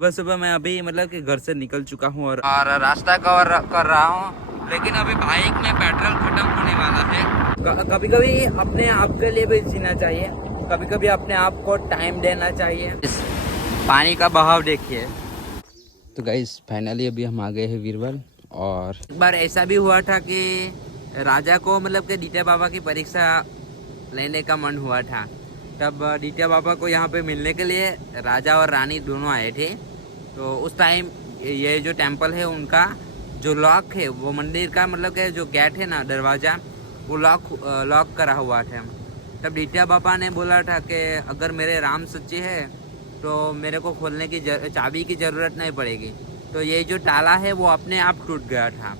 सुबह सुबह मैं अभी मतलब कि घर से निकल चुका हूँ और रास्ता कवर कर रहा हूँ, लेकिन अभी बाइक में पेट्रोल खत्म होने वाला है। कभी कभी अपने आप के लिए भी जीना चाहिए, कभी कभी अपने आप को टाइम देना चाहिए। इस पानी का बहाव देखिए। तो गाइस फाइनली अभी हम आ गए हैं वीरवल। और एक बार ऐसा भी हुआ था कि राजा को मतलब कि डीटे बाबा की परीक्षा लेने का मन हुआ था, तब डीटे बाबा को यहाँ पे मिलने के लिए राजा और रानी दोनों आए थे। तो उस टाइम ये जो टेंपल है उनका जो लॉक है, वो मंदिर का मतलब कि जो गेट है ना, दरवाज़ा, वो लॉक करा हुआ था। तब डीटे बाबा ने बोला था कि अगर मेरे राम सच्चे है तो मेरे को खोलने की चाबी की ज़रूरत नहीं पड़ेगी। तो ये जो ताला है वो अपने आप टूट गया था।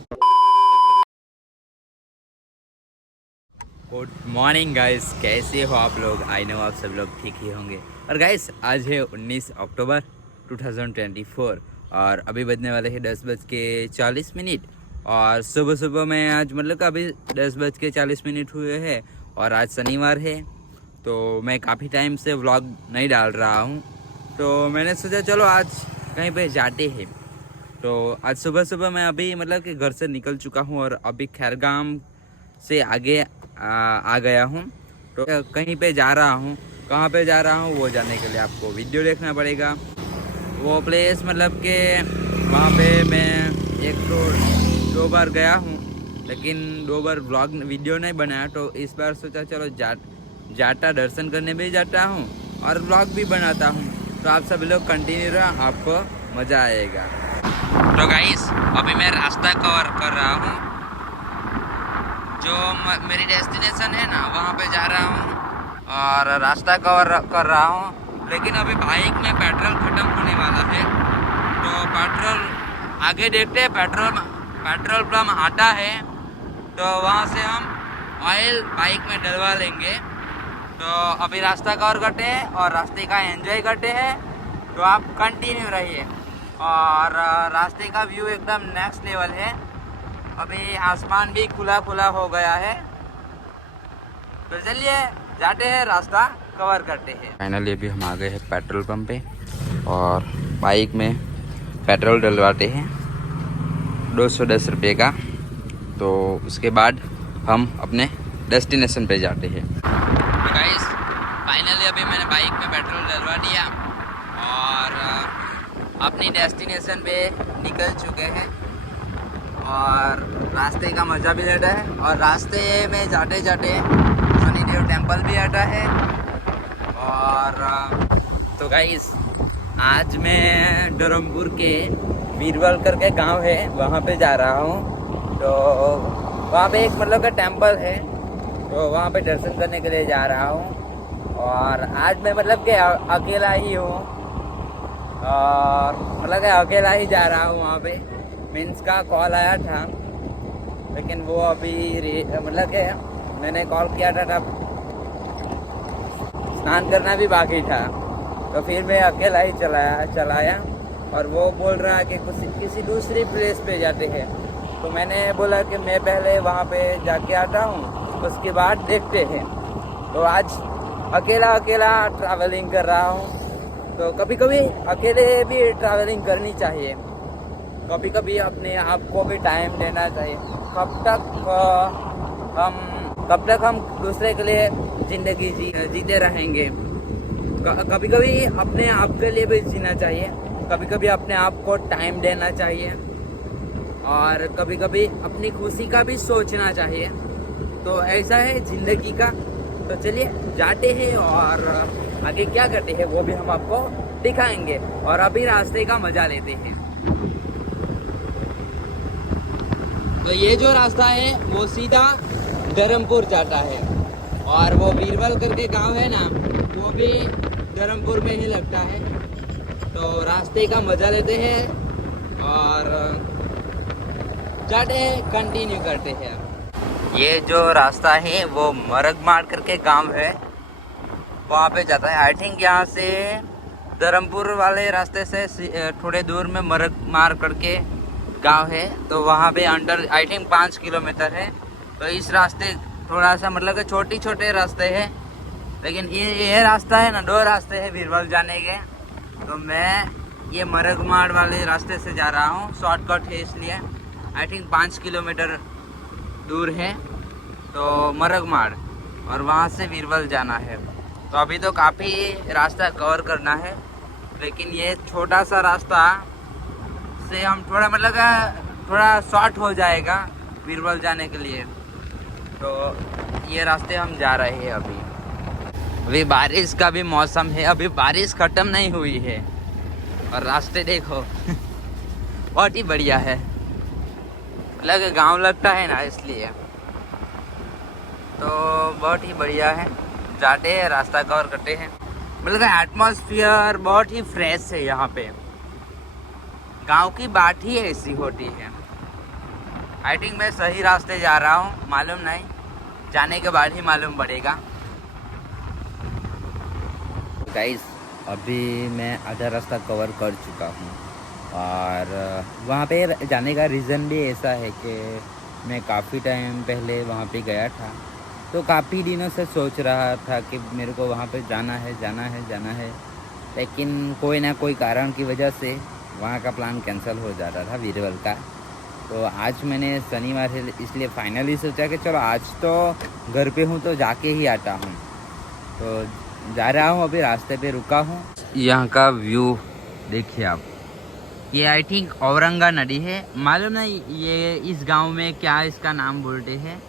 गुड मॉर्निंग गाइस, कैसे हो आप लोग? आई नो आप सब लोग ठीक ही होंगे। और गाइस आज है 19 अक्टूबर 2024 और अभी बजने वाले हैं 10:40। और सुबह सुबह मैं आज मतलब कि अभी 10:40 हुए हैं और आज शनिवार है, तो मैं काफ़ी टाइम से व्लॉग नहीं डाल रहा हूँ। तो मैंने सोचा चलो आज कहीं पे जाते हैं। तो आज सुबह सुबह मैं अभी मतलब कि घर से निकल चुका हूँ और अभी खैरगाम से आगे आ गया हूँ। तो कहीं पे जा रहा हूँ, कहाँ पे जा रहा हूँ वो जानने के लिए आपको वीडियो देखना पड़ेगा। वो प्लेस मतलब कि वहाँ पे मैं एक तो 2 बार गया हूँ, लेकिन 2 बार व्लॉग वीडियो नहीं बनाया। तो इस बार सोचा चलो जाटा दर्शन करने भी जाता हूँ और व्लॉग भी बनाता हूँ। तो आप सभी लोग कंटिन्यू रहा, आपको मज़ा आएगा। तो गाइस अभी मैं रास्ता कवर कर रहा हूँ, जो मेरी डेस्टिनेशन है ना वहाँ पे जा रहा हूँ और रास्ता कवर कर रहा हूँ, लेकिन अभी बाइक में पेट्रोल ख़त्म होने वाला है। तो पेट्रोल आगे देखते हैं, पेट्रोल पंप आता है तो वहाँ से हम ऑयल बाइक में डलवा लेंगे। तो अभी रास्ता कवर करते हैं और रास्ते का एंजॉय करते हैं। तो आप कंटिन्यू रहिए। और रास्ते का व्यू एकदम नेक्स्ट लेवल है। अभी आसमान भी खुला खुला हो गया है। तो चलिए जाते हैं, रास्ता कवर करते हैं। फाइनली अभी हम आ गए हैं पेट्रोल पंप पे और बाइक में पेट्रोल डलवाते हैं 210 रुपये का। तो उसके बाद हम अपने डेस्टिनेशन पे जाते हैं। तो गाइस फाइनली अभी मैंने बाइक में पेट्रोल डलवा दिया और अपनी डेस्टिनेशन पे निकल चुके हैं और रास्ते का मज़ा भी लेता है। और रास्ते में जाते जाते शनिदेव टेंपल भी आता है। और तो गाइस आज मैं धर्मपुर के वीरवल करके गांव है वहाँ पे जा रहा हूँ। तो वहाँ पे एक मतलब का टेंपल है, तो वहाँ पे दर्शन करने के लिए जा रहा हूँ। और आज मैं मतलब कि अकेला ही हूँ और मतलब कि अकेला ही जा रहा हूँ वहाँ पे। मीन्स का कॉल आया था, लेकिन वो अभी मतलब कि मैंने कॉल किया था तब स्नान करना भी बाकी था। तो फिर मैं अकेला ही चलाया और वो बोल रहा है कि किसी दूसरी प्लेस पे जाते हैं। तो मैंने बोला कि मैं पहले वहाँ पे जाके आता हूँ, उसके बाद देखते हैं। तो आज अकेला ट्रैवलिंग कर रहा हूँ। तो कभी कभी अकेले भी ट्रैवलिंग करनी चाहिए, कभी कभी अपने आप को भी टाइम देना चाहिए। कब तक हम दूसरे के लिए ज़िंदगी जीते रहेंगे। कभी कभी अपने आप के लिए भी जीना चाहिए, कभी कभी अपने आप को टाइम देना चाहिए और कभी कभी अपनी खुशी का भी सोचना चाहिए। तो ऐसा है ज़िंदगी का। तो चलिए जाते हैं और आगे क्या करते हैं वो भी हम आपको दिखाएंगे। और अभी रास्ते का मज़ा लेते हैं। तो ये जो रास्ता है वो सीधा धर्मपुर जाता है और वो वीरवल करके गांव है ना, वो भी धर्मपुर में ही लगता है। तो रास्ते का मज़ा लेते हैं और जाते हैं, कंटिन्यू करते हैं। ये जो रास्ता है वो मरगमार करके गांव है, वहाँ पे जाता है। आई थिंक यहाँ से धर्मपुर वाले रास्ते से थोड़े दूर में मरगमार करके गांव है, तो वहाँ पे अंडर आई थिंक 5 किलोमीटर है। तो इस रास्ते थोड़ा सा मतलब कि छोटे रास्ते हैं, लेकिन ये रास्ता है ना, 2 रास्ते हैं वीरवल जाने के। तो मैं ये मरगमाड़ वाले रास्ते से जा रहा हूँ, शॉर्टकट है इसलिए। आई थिंक 5 किलोमीटर दूर है तो मरगमाड़, और वहाँ से बीरबल जाना है। तो अभी तो काफ़ी रास्ता कवर करना है, लेकिन ये छोटा सा रास्ता से हम थोड़ा मतलब थोड़ा शॉर्ट हो जाएगा बीरबल जाने के लिए। तो ये रास्ते हम जा रहे हैं। अभी बारिश का भी मौसम है, अभी बारिश खत्म नहीं हुई है और रास्ते देखो बहुत ही बढ़िया है, मतलब गांव लगता है ना इसलिए। तो बहुत ही बढ़िया है, जाते हैं रास्ता कवर करते हैं। मतलब एटमॉस्फेयर बहुत ही फ्रेश है यहाँ पे, गांव की बात ही ऐसी होती है। आई थिंक मैं सही रास्ते जा रहा हूँ, मालूम नहीं, जाने के बाद ही मालूम पड़ेगा। गाइस अभी मैं आधा रास्ता कवर कर चुका हूँ, और वहाँ पे जाने का रीज़न भी ऐसा है कि मैं काफ़ी टाइम पहले वहाँ पे गया था, तो काफ़ी दिनों से सोच रहा था कि मेरे को वहाँ पे जाना है, लेकिन कोई ना कोई कारण की वजह से वहाँ का प्लान कैंसिल हो जाता था बीरबल का। तो आज मैंने शनिवार है इसलिए फाइनली सोचा कि चलो आज तो घर पे हूँ तो जाके ही आता हूँ। तो जा रहा हूँ, अभी रास्ते पे रुका हूँ। यहाँ का व्यू देखिए आप, ये आई थिंक औरंगा नदी है, मालूम नहीं ये इस गांव में क्या इसका नाम बोलते हैं,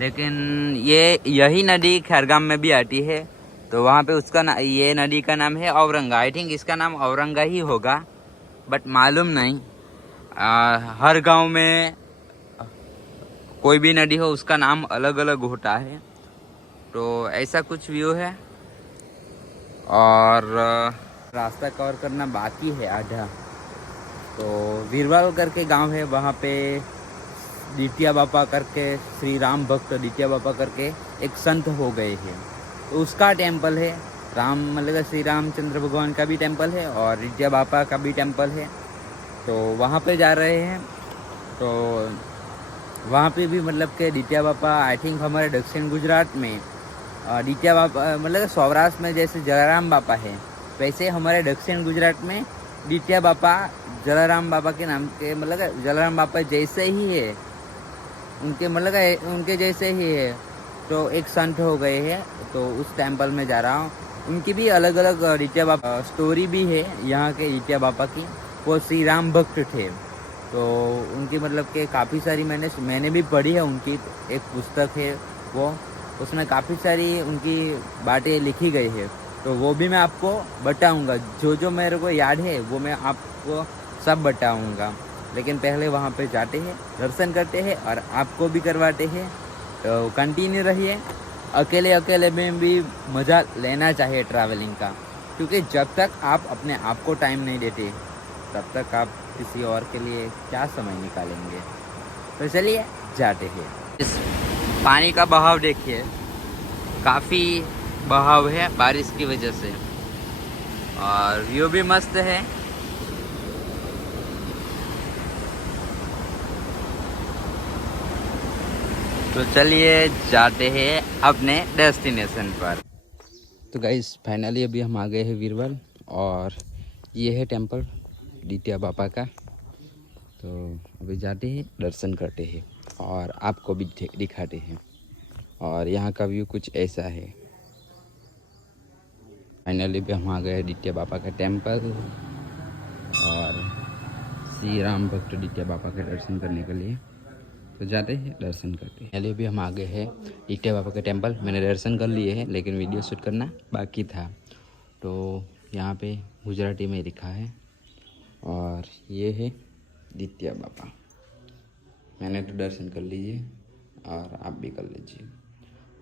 लेकिन यही नदी खैरगाम में भी आती है। तो वहाँ पे उसका ये नदी का नाम है औरंगा। आई थिंक इसका नाम औरंगा ही होगा, बट मालूम नहीं। हर गांव में कोई भी नदी हो उसका नाम अलग अलग होता है। तो ऐसा कुछ व्यू है, और रास्ता कवर करना बाकी है आधा। तो बीरबल करके गांव है, वहाँ पे दिटिया बापा करके, श्री राम भक्त दिटिया बापा करके एक संत हो गए हैं, तो उसका टेम्पल है। राम मतलब श्री रामचंद्र भगवान का भी टेम्पल है और दिटिया बापा का भी टेम्पल है। तो वहाँ पे जा रहे हैं। तो वहाँ पे भी मतलब कि दिटिया बापा आई थिंक हमारे दक्षिण गुजरात में दिटिया बापा मतलब सौराष्ट्र में जैसे जलाराम बापा है, वैसे हमारे दक्षिण गुजरात में दिटिया बापा जलाराम बापा के नाम के मतलब जलाराम बापा जैसे ही है, उनके मतलब उनके जैसे ही है। तो एक संत हो गए हैं, तो उस टेम्पल में जा रहा हूँ। उनकी भी अलग अलग दिटिया बापा स्टोरी भी है यहाँ के दिटिया बापा की। वो श्री राम भक्त थे, तो उनकी मतलब कि काफ़ी सारी मैंने भी पढ़ी है। उनकी एक पुस्तक है वो, उसमें काफ़ी सारी उनकी बातें लिखी गई है। तो वो भी मैं आपको बताऊंगा, जो जो मेरे को याद है वो मैं आपको सब बताऊंगा। लेकिन पहले वहाँ पे जाते हैं, दर्शन करते हैं और आपको भी करवाते हैं। तो कंटिन्यू रहिए। अकेले में भी मज़ा लेना चाहिए ट्रैवलिंग का, क्योंकि जब तक आप अपने आप को टाइम नहीं देते तब तक आप किसी और के लिए क्या समय निकालेंगे। तो चलिए जाते हैं। इस पानी का बहाव देखिए, काफ़ी बहाव है बारिश की वजह से, और व्यू भी मस्त है। तो चलिए जाते हैं अपने डेस्टिनेशन पर। तो गाइस फाइनली अभी हम आ गए हैं बीरबल, और ये है टेम्पल दिटिया बापा का। तो अभी जाते हैं, दर्शन करते हैं और आपको भी दिखाते हैं। और यहाँ का व्यू कुछ ऐसा है। फाइनली भी हम आ गए दिटिया बापा का टेम्पल, और श्री राम भक्त दिटिया बापा के दर्शन करने के लिए। तो जाते हैं, दर्शन करते हैं। पहले भी हम आ गए हैं दिटिया बापा के टेम्पल। मैंने दर्शन कर लिए हैं, लेकिन वीडियो शूट करना बाकी था। तो यहाँ पे गुजराती में लिखा है, और ये है दिटिया बापा। मैंने तो दर्शन कर लीजिए और आप भी कर लीजिए।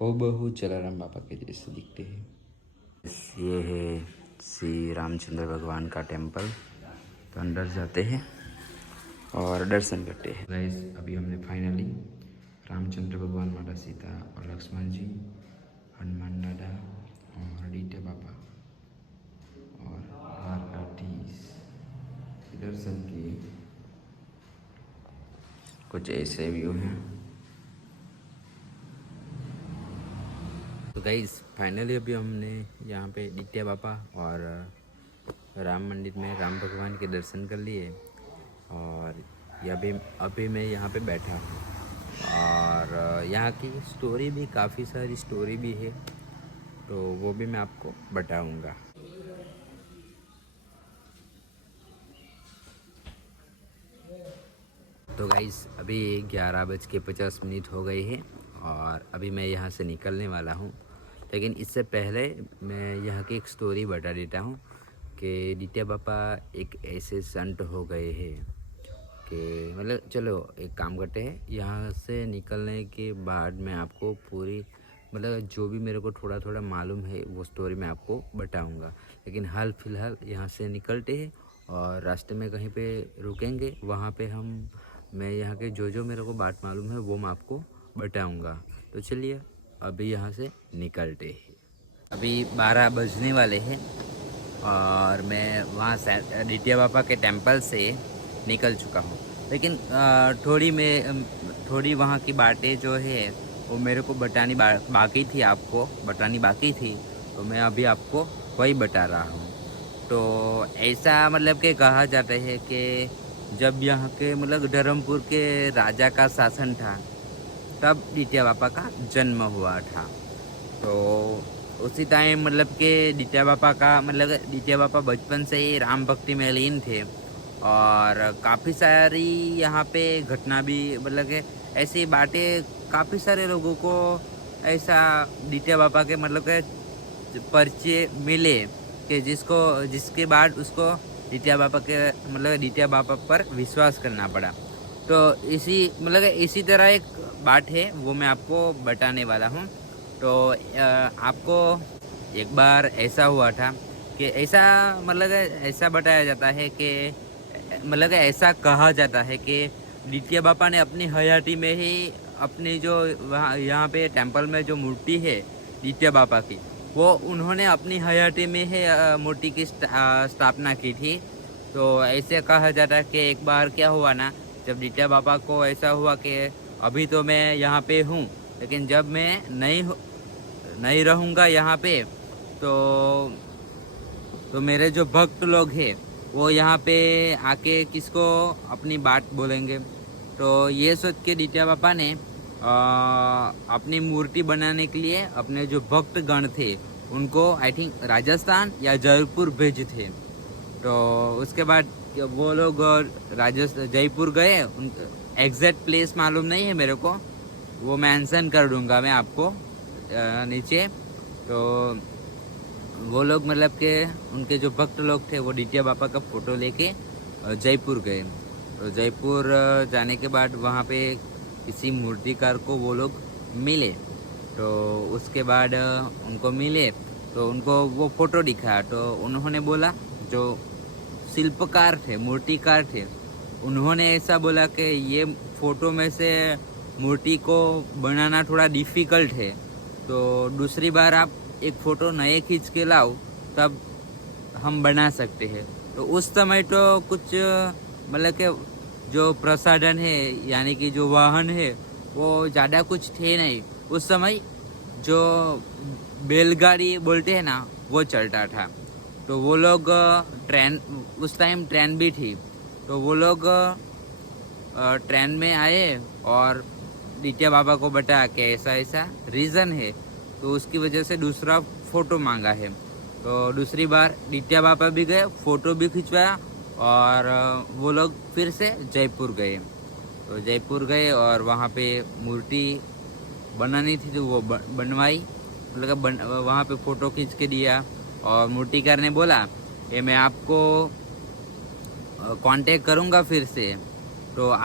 वो बहु जलाराम बापा के जैसे दिखते हैं। ये है श्री रामचंद्र भगवान का टेम्पल। तो अंदर जाते हैं और दर्शन करते हैं। गाइस अभी हमने फाइनली रामचंद्र भगवान, माता सीता और लक्ष्मण जी, हनुमान दादा और दिटिया बापा और द्वारकाधीश दर्शन किए। कुछ ऐसे व्यू हैं। तो गाइस फाइनली अभी हमने यहाँ पे दिटिया बापा और राम मंदिर में राम भगवान के दर्शन कर लिए और अभी मैं यहाँ पे बैठा हूँ। और यहाँ की स्टोरी भी काफ़ी सारी स्टोरी भी है, तो वो भी मैं आपको बताऊँगा। तो गाइस अभी 11:50 हो गए हैं और अभी मैं यहाँ से निकलने वाला हूँ। लेकिन इससे पहले मैं यहाँ की एक स्टोरी बता देता हूँ कि डिटिया बापा एक ऐसे संत हो गए हैं कि मतलब चलो एक काम करते हैं, यहाँ से निकलने के बाद मैं आपको पूरी मतलब जो भी मेरे को थोड़ा थोड़ा मालूम है वो स्टोरी मैं आपको बताऊँगा। लेकिन हाल फिलहाल यहाँ से निकलते हैं और रास्ते में कहीं पे रुकेंगे, वहाँ पे मैं यहाँ के जो मेरे को बात मालूम है वो मैं आपको बताऊँगा। तो चलिए अभी यहाँ से निकलते हैं। अभी 12 बजने वाले हैं और मैं वहाँ से डिटिया बापा के टेंपल से निकल चुका हूँ। लेकिन थोड़ी वहाँ की बातें जो है वो मेरे को बतानी बाकी थी, आपको बतानी बाकी थी, तो मैं अभी आपको वही बता रहा हूँ। तो ऐसा मतलब कि कहा जाता है कि जब यहाँ के मतलब धर्मपुर के राजा का शासन था तब डिटिया बापा का जन्म हुआ था। तो उसी टाइम मतलब कि डिटिया बापा बचपन से ही राम भक्ति में लीन थे और काफ़ी सारी यहाँ पे घटना भी मतलब कि ऐसी बातें काफ़ी सारे लोगों को ऐसा डिटिया बापा के मतलब के परिचय मिले कि जिसके बाद उसको डिटिया बापा पर विश्वास करना पड़ा। तो इसी तरह एक बात है वो मैं आपको बताने वाला हूँ। तो आपको एक बार ऐसा हुआ था कि ऐसा बताया जाता है कि ऐसा कहा जाता है कि डिटिया बापा ने अपनी हयाती में ही अपनी जो यहाँ पे टेंपल में जो मूर्ति है डिटिया बापा की, वो उन्होंने अपनी हयाती में ही मूर्ति की स्थापना की थी। तो ऐसे कहा जाता है कि एक बार क्या हुआ ना, जब डिटिया बापा को ऐसा हुआ कि अभी तो मैं यहाँ पे हूँ, लेकिन जब मैं नहीं रहूँगा यहाँ पे तो मेरे जो भक्त लोग हैं वो यहाँ पे आके किसको अपनी बात बोलेंगे। तो ये सोच के डिटिया बापा ने अपनी मूर्ति बनाने के लिए अपने जो भक्त गण थे उनको आई थिंक राजस्थान या जयपुर भेजे थे। तो उसके बाद वो लोग जयपुर गए, उन एग्जैक्ट प्लेस मालूम नहीं है मेरे को, वो मेंशन कर दूंगा मैं आपको नीचे। तो वो लोग मतलब के उनके जो भक्त लोग थे वो डिटिया बापा का फ़ोटो लेके जयपुर गए। तो जयपुर जाने के बाद वहाँ पे किसी मूर्तिकार को वो लोग मिले। तो उसके बाद उनको मिले तो उनको वो फ़ोटो दिखाया। तो उन्होंने बोला, जो शिल्पकार थे, मूर्तिकार थे, उन्होंने ऐसा बोला कि ये फ़ोटो में से मूर्ति को बनाना थोड़ा डिफ़िकल्ट है, तो दूसरी बार आप एक फ़ोटो नए खींच के लाओ तब हम बना सकते हैं। तो उस समय तो कुछ मतलब कि जो प्रसाधन है यानी कि जो वाहन है वो ज़्यादा कुछ थे नहीं। उस समय जो बैलगाड़ी बोलते हैं ना वो चलता था। तो वो लोग उस टाइम ट्रेन भी थी, तो वो लोग ट्रेन में आए और डिटिया बाबा को बताया कि ऐसा ऐसा रीज़न है, तो उसकी वजह से दूसरा फ़ोटो मांगा है। तो दूसरी बार डिटिया बापा भी गए, फ़ोटो भी खिंचवाया और वो लोग फिर से जयपुर गए। तो जयपुर गए और वहाँ पे मूर्ति बनानी थी तो वो बनवाई, वहाँ पे फ़ोटो खींच के दिया। और मूर्तिकार ने बोला कि मैं आपको कांटेक्ट करूँगा फिर से, तो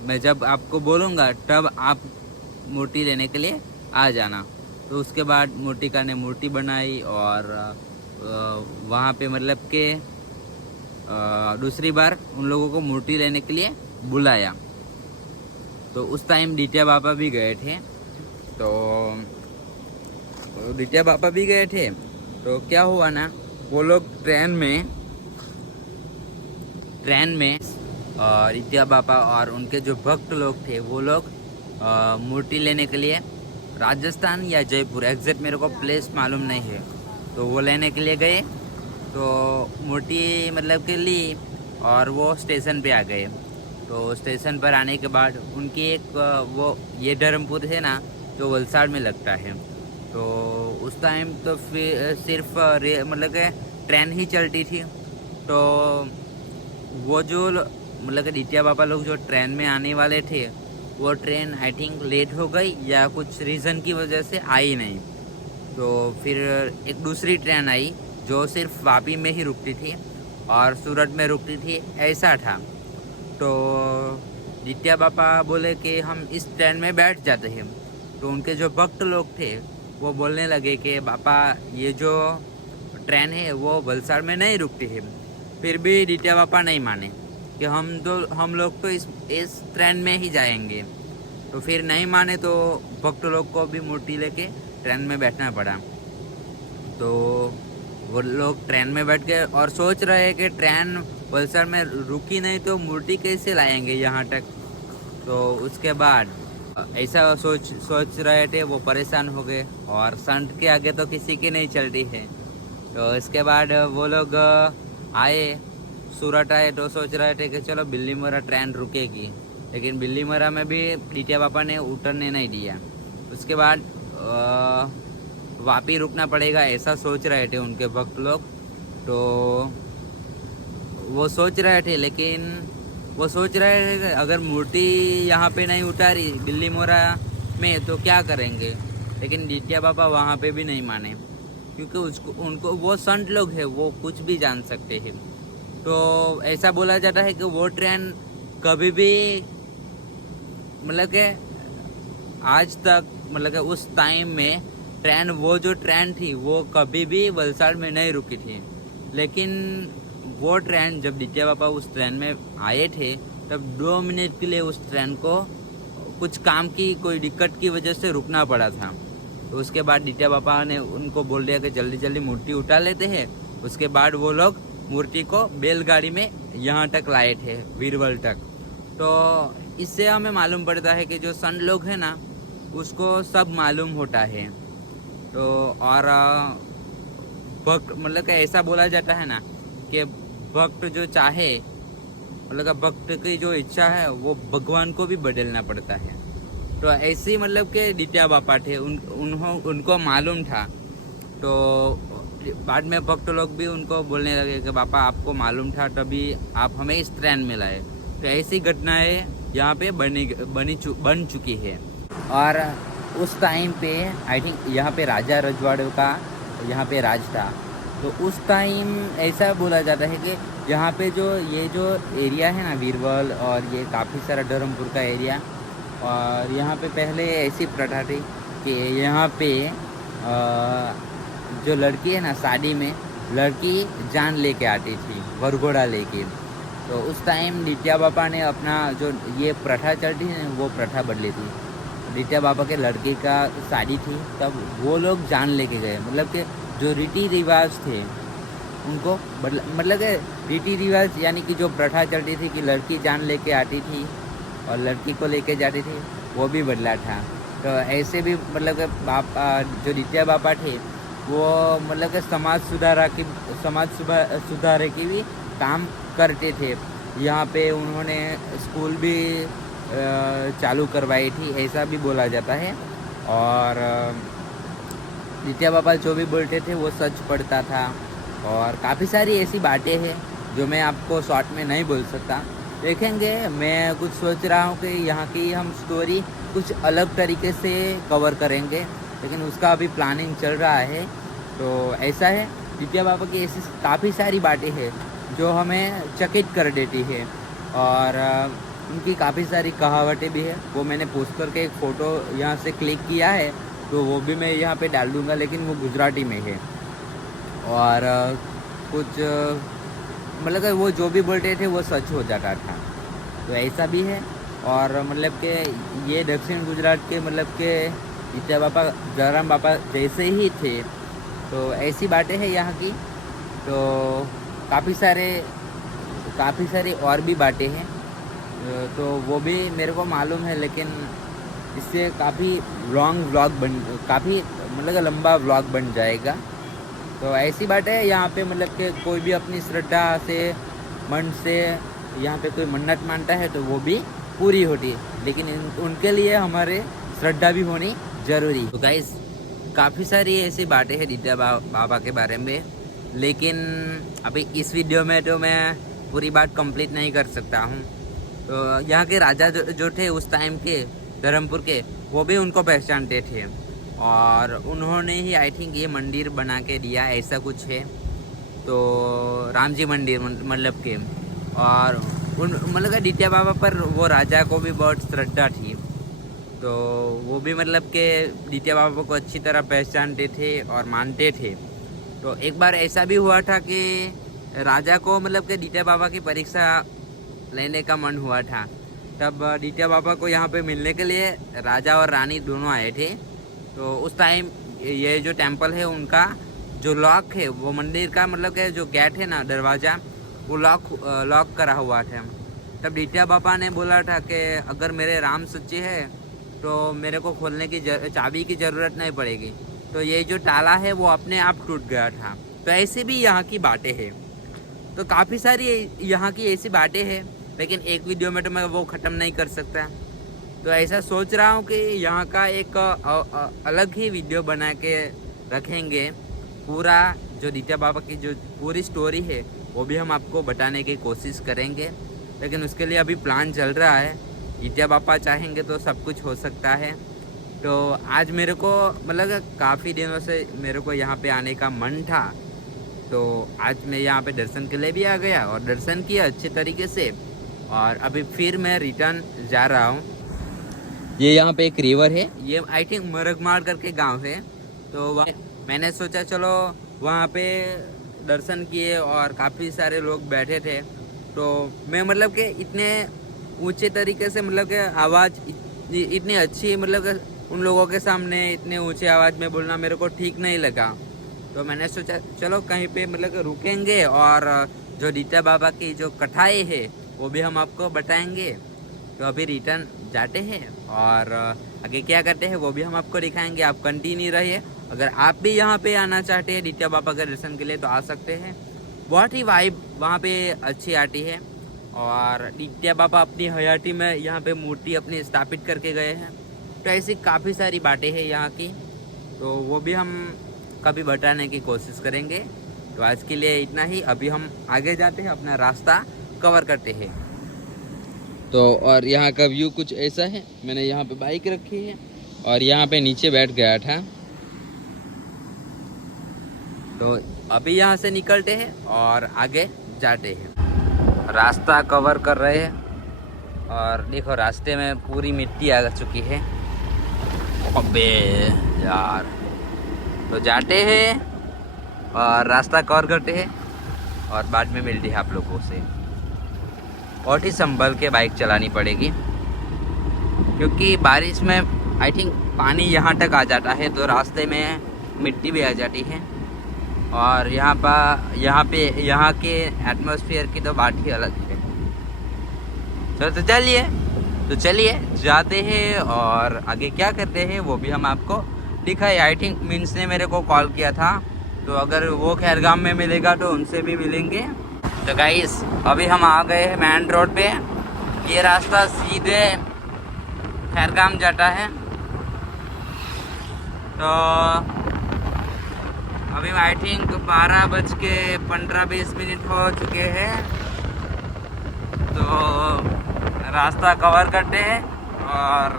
मैं जब आपको बोलूँगा तब आप मूर्ति लेने के लिए आ जाना। तो उसके बाद मूर्तिकार ने मूर्ति बनाई और वहाँ पे मतलब के दूसरी बार उन लोगों को मूर्ति लेने के लिए बुलाया। तो उस टाइम डिटिया बापा भी गए थे। तो डिटिया बापा भी गए थे। तो क्या हुआ ना, वो लोग ट्रेन में डिटिया बापा और उनके जो भक्त लोग थे वो लोग मूर्ति लेने के लिए राजस्थान या जयपुर, एग्जैक्ट मेरे को प्लेस मालूम नहीं है, तो वो लेने के लिए गए। तो मोटी मतलब के ली और वो स्टेशन पे आ गए। तो स्टेशन पर आने के बाद उनकी एक वो ये धर्मपुर है ना जो वलसाड़ में लगता है। तो उस टाइम तो फिर सिर्फ मतलब कि ट्रेन ही चलती थी। तो वो जो मतलब कि डिटिया बाबा लोग जो ट्रेन में आने वाले थे वो ट्रेन आई थिंक लेट हो गई या कुछ रीज़न की वजह से आई नहीं। तो फिर एक दूसरी ट्रेन आई जो सिर्फ वापी में ही रुकती थी और सूरत में रुकती थी, ऐसा था। तो जित्या बापा बोले कि हम इस ट्रेन में बैठ जाते हैं। तो उनके जो भक्त लोग थे वो बोलने लगे कि बापा ये जो ट्रेन है वो वलसाड़ में नहीं रुकती है। फिर भी जित्या बापा नहीं माने कि हम लोग तो इस ट्रेन में ही जाएंगे। तो फिर नहीं माने तो भक्त लोग को भी मूर्ति लेके ट्रेन में बैठना पड़ा। तो वो लोग ट्रेन में बैठ गए और सोच रहे हैं कि ट्रेन वलसाड़ में रुकी नहीं तो मूर्ति कैसे लाएंगे यहाँ तक। तो उसके बाद ऐसा सोच रहे थे, वो परेशान हो गए और संत के आगे तो किसी की नहीं चलती है। तो इसके बाद वो लोग आए, सूरत आए। तो सोच रहे थे कि चलो बिल्लीमोरा ट्रेन रुकेगी, लेकिन बिल्लीमोरा में भी डिटिया बापा ने उतरने नहीं दिया। उसके बाद वापी रुकना पड़ेगा ऐसा सोच रहे थे उनके भक्त लोग। तो वो सोच रहे थे, लेकिन वो सोच रहे थे कि अगर मूर्ति यहाँ पे नहीं उतारी बिल्लीमोरा में तो क्या करेंगे। लेकिन डिटिया बाबा वहाँ पे भी नहीं माने, क्योंकि उनको वो संत लोग हैं, वो कुछ भी जान सकते हैं। तो ऐसा बोला जाता है कि वो ट्रेन कभी भी मतलब कि आज तक मतलब कि उस टाइम में ट्रेन वो जो ट्रेन थी वो कभी भी वलसाड़ में नहीं रुकी थी। लेकिन वो ट्रेन जब डिटिया बाबा उस ट्रेन में आए थे तब 2 मिनट के लिए उस ट्रेन को कुछ काम की कोई दिक्कत की वजह से रुकना पड़ा था। तो उसके बाद डिटिया बाबा ने उनको बोल दिया कि जल्दी जल्दी मूर्ति उठा लेते हैं। उसके बाद वो लोग मूर्ति को बैलगाड़ी में यहाँ तक लाए थे, वीरवल तक। तो इससे हमें मालूम पड़ता है कि जो संत लोग हैं ना उसको सब मालूम होता है। तो और भक्त मतलब कि ऐसा बोला जाता है ना कि भक्त जो चाहे मतलब कि भक्त की जो इच्छा है वो भगवान को भी बदलना पड़ता है। तो ऐसे ही मतलब कि डिटिया बापा थे, उनको मालूम था। तो बाद में भक्त लोग भी उनको बोलने लगे कि बापा आपको मालूम था तभी आप हमें इस ट्रेन में लाए। तो ऐसी घटनाएं यहाँ पे बन चुकी है। और उस टाइम पे आई थिंक यहाँ पे राजा रजवाड़ों का यहाँ पे राज था। तो उस टाइम ऐसा बोला जाता है कि यहाँ पे जो ये जो एरिया है ना वीरवल और ये काफ़ी सारा धर्मपुर का एरिया, और यहाँ पे पहले ऐसी प्रथा थी कि यहाँ पे जो लड़की है ना शादी में लड़की जान लेके आती थी वरघोड़ा लेके। तो उस टाइम डिटिया बापा ने अपना जो ये प्रथा चलती है वो प्रथा बदली थी। डिटिया बापा के लड़की का शादी थी तब वो लोग जान लेके गए। मतलब कि जो रीति रिवाज थे उनको मतलब कि रीति रिवाज यानी कि जो प्रथा चलती थी कि लड़की जान लेके आती थी और लड़की को लेके जाती थी वो भी बदला था। तो ऐसे भी मतलब कि बापा जो डिटिया बापा थे वो मतलब कि समाज सुधारे की भी काम करते थे। यहाँ पे उन्होंने स्कूल भी चालू करवाई थी ऐसा भी बोला जाता है। और डिटिया बाबा जो भी बोलते थे वो सच पड़ता था। और काफ़ी सारी ऐसी बातें हैं जो मैं आपको शॉर्ट में नहीं बोल सकता। देखेंगे, मैं कुछ सोच रहा हूँ कि यहाँ की हम स्टोरी कुछ अलग तरीके से कवर करेंगे, लेकिन उसका अभी प्लानिंग चल रहा है। तो ऐसा है, डिटिया बाबा की ऐसी काफ़ी सारी बातें हैं जो हमें चकित कर देती है। और उनकी काफ़ी सारी कहावतें भी है, वो मैंने पोस्ट करके एक फ़ोटो यहाँ से क्लिक किया है तो वो भी मैं यहाँ पे डाल दूँगा, लेकिन वो गुजराती में है। और कुछ मतलब कि वो जो भी बोलते थे वो सच हो जाता था। तो ऐसा भी है। और मतलब कि ये दक्षिण गुजरात के मतलब के डिटिया बापा जयराम बापा जैसे ही थे। तो ऐसी बातें हैं यहाँ की। तो काफ़ी सारे और भी बातें हैं तो वो भी मेरे को मालूम है, लेकिन इससे काफ़ी लॉन्ग व्लॉग काफ़ी मतलब लंबा व्लॉग बन जाएगा। तो ऐसी बात है यहाँ पे, मतलब कि कोई भी अपनी श्रद्धा से, मन से यहाँ पे कोई मन्नत मानता है तो वो भी पूरी होती है, लेकिन उनके लिए हमारे श्रद्धा भी होनी जरूरी। तो गाइस काफ़ी सारी ऐसी बातें हैं दित्या बाबा के बारे में, लेकिन अभी इस वीडियो में तो मैं पूरी बात कंप्लीट नहीं कर सकता हूँ। तो यहाँ के राजा जो थे उस टाइम के धर्मपुर के, वो भी उनको पहचानते थे और उन्होंने ही आई थिंक ये मंदिर बना के दिया, ऐसा कुछ है। तो राम जी मंदिर मतलब के, और उन मतलब दित्या बाबा पर वो राजा को भी बहुत श्रद्धा थी, तो वो भी मतलब के दित्या बाबा को अच्छी तरह पहचानते थे और मानते थे। तो एक बार ऐसा भी हुआ था कि राजा को मतलब के दित्या बाबा की परीक्षा लेने का मन हुआ था, तब दित्या बाबा को यहाँ पे मिलने के लिए राजा और रानी दोनों आए थे। तो उस टाइम ये जो टेंपल है उनका जो लॉक है, वो मंदिर का मतलब के जो गेट है ना, दरवाज़ा, वो लॉक करा हुआ था। तब दित्या बाबा ने बोला था कि अगर मेरे राम सच्चे है तो मेरे को खोलने की चाबी की ज़रूरत नहीं पड़ेगी। तो ये जो ताला है वो अपने आप टूट गया था। तो ऐसे भी यहाँ की बातें हैं। तो काफ़ी सारी यहाँ की ऐसी बातें हैं, लेकिन एक वीडियो में तो मैं वो ख़त्म नहीं कर सकता। तो ऐसा सोच रहा हूँ कि यहाँ का एक अलग ही वीडियो बना के रखेंगे। पूरा जो दित्या बाबा की जो पूरी स्टोरी है वो भी हम आपको बताने की कोशिश करेंगे, लेकिन उसके लिए अभी प्लान चल रहा है। दित्या बाबा चाहेंगे तो सब कुछ हो सकता है। तो आज मेरे को मतलब काफ़ी दिनों से मेरे को यहाँ पे आने का मन था, तो आज मैं यहाँ पे दर्शन के लिए भी आ गया और दर्शन किया अच्छे तरीके से। और अभी फिर मैं रिटर्न जा रहा हूँ। ये यहाँ पे एक रिवर है, ये आई थिंक मरगमाड़ करके गांव है। तो मैंने सोचा चलो वहाँ पे दर्शन किए और काफ़ी सारे लोग बैठे थे। तो मैं मतलब कि इतने ऊंचे तरीके से मतलब कि आवाज़ इतनी अच्छी, मतलब कि उन लोगों के सामने इतने ऊंचे आवाज़ में बोलना मेरे को ठीक नहीं लगा। तो मैंने सोचा चलो कहीं पे मतलब कि रुकेंगे और जो दित्या बाबा की जो कथाएँ है वो भी हम आपको बताएंगे। तो अभी रिटर्न जाते हैं और आगे क्या करते हैं वो भी हम आपको दिखाएंगे। आप कंटिन्यू रहिए। अगर आप भी यहाँ पे आना चाहते हैं दित्या बाबा के दर्शन के लिए तो आ सकते हैं। बहुत ही वाइब वहाँ पे अच्छी आती है। और दित्या बाबा अपनी हयाती में यहाँ पे मूर्ति अपनी स्थापित करके गए हैं। तो ऐसी काफ़ी सारी बातें हैं यहाँ की, तो वो भी हम कभी बताने की कोशिश करेंगे। तो आज के लिए इतना ही। अभी हम आगे जाते हैं, अपना रास्ता कवर करते हैं। तो और यहाँ का व्यू कुछ ऐसा है। मैंने यहाँ पे बाइक रखी है और यहाँ पे नीचे बैठ गया था। तो अभी यहाँ से निकलते हैं और आगे जाते हैं। रास्ता कवर कर रहे हैं और देखो रास्ते में पूरी मिट्टी आ चुकी है। अबे यार। तो जाते हैं और रास्ता कवर करते हैं और बाद में मिलते हैं आप लोगों से। बहुत ही संभल के बाइक चलानी पड़ेगी क्योंकि बारिश में आई थिंक पानी यहाँ तक आ जाता है, तो रास्ते में मिट्टी भी आ जाती है। और यहाँ के एटमॉस्फेयर की तो बात ही अलग है। तो चलिए जाते हैं और आगे क्या करते हैं वो भी हम आपको दिखाए। आई थिंक मीन्स ने मेरे को कॉल किया था, तो अगर वो खैरगाम में मिलेगा तो उनसे भी मिलेंगे। तो गाइस अभी हम आ गए हैं मेन रोड पे। ये रास्ता सीधे खैरगाम जाता है। तो अभी आई थिंक 12:15-20 हो चुके हैं। तो रास्ता कवर करते हैं और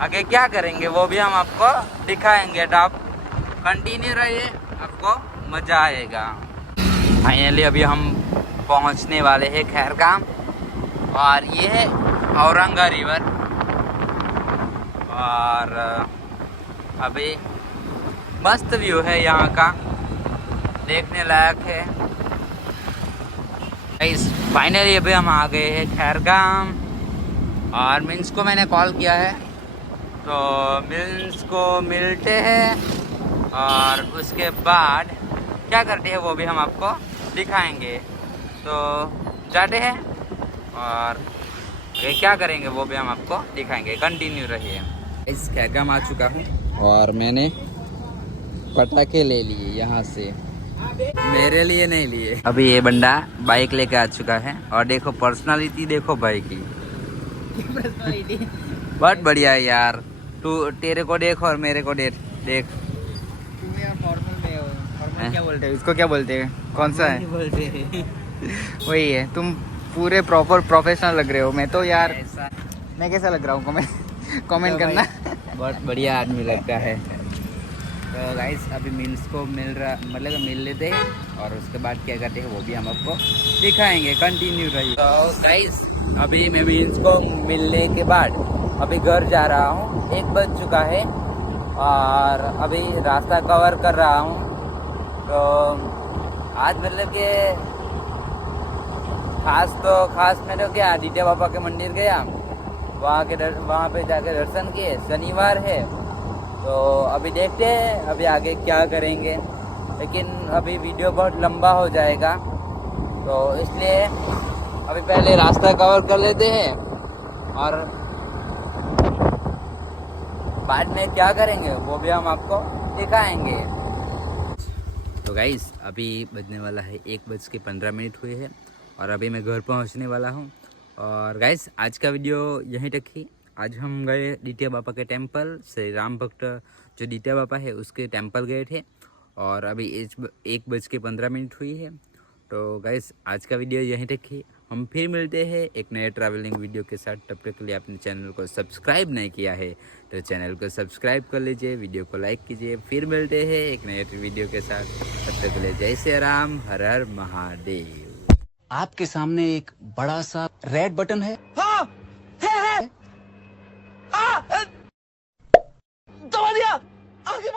आगे क्या करेंगे वो भी हम आपको दिखाएंगे। तो आप कंटिन्यू रहिए, आपको मज़ा आएगा। फाइनली अभी हम पहुंचने वाले हैं खैरगाम और ये है औरंगा रिवर। और अभी मस्त व्यू है यहाँ का, देखने लायक है। फाइनली अभी हम आ गए हैं खैरगाम और मिन्स को मैंने कॉल किया है, तो मिन्स को मिलते हैं और उसके बाद क्या करते हैं वो भी हम आपको दिखाएंगे। तो जाते हैं और क्या करेंगे वो भी हम आपको दिखाएंगे। कंटिन्यू रहिए। इस खैरगाम आ चुका हूँ और मैंने पटाखे ले लिए यहाँ से, मेरे लिए नहीं लिए। अभी ये बंदा बाइक लेके आ चुका है और देखो पर्सनालिटी देखो भाई की, बहुत बढ़िया है यार। तू तेरे को देख और मेरे को देख देख। तुम यार फॉर्मल में हो, फॉर्मल क्या बोलते हैं इसको, क्या बोलते हैं, कौन सा है बोलते हैं वही है। तुम पूरे प्रॉपर प्रोफेशनल लग रहे हो। मैं तो यार ऐसा मैं कैसा लग रहा हूँ कमेंट करना। बहुत बढ़िया आदमी लगता है। तो गाइस अभी मिल्स को मिल लेते हैं और उसके बाद क्या करते हैं वो भी हम आपको दिखाएंगे। कंटिन्यू रहिए। तो गाइस अभी मैं मिल्स को मिलने के बाद अभी घर जा रहा हूँ। 1 बज चुका है और अभी रास्ता कवर कर रहा हूँ। तो आज मतलब कि खास मैंने क्या आदित्य बाबा के मंदिर गया, वहाँ पे जाके दर्शन किए। शनिवार है तो अभी देखते हैं अभी आगे क्या करेंगे, लेकिन अभी वीडियो बहुत लंबा हो जाएगा तो इसलिए अभी पहले रास्ता कवर कर लेते हैं और बाद में क्या करेंगे वो भी हम आपको दिखाएंगे। तो गाइस अभी बजने वाला है 1:15 हुए हैं और अभी मैं घर पहुंचने वाला हूं। और गाइस आज का वीडियो यहीं तक ही। आज हम गए द्वितीय बाबा के टेंपल से, राम भक्त जो द्वितीय बाबा है उसके टेंपल गए थे और अभी 1:15 हुई है। तो गाइस आज का वीडियो यहीं तक ही। हम फिर मिलते हैं एक नए ट्रैवलिंग वीडियो के साथ। तब तक के लिए आपने चैनल को सब्सक्राइब नहीं किया है तो चैनल को सब्सक्राइब कर लीजिए, वीडियो को लाइक कीजिए। फिर मिलते हैं एक नए वीडियो के साथ। तब तक के लिए जय श्री राम, हर हर महादेव। आपके सामने एक बड़ा सा रेड बटन है। हाँ, है। दबा दिया, आगे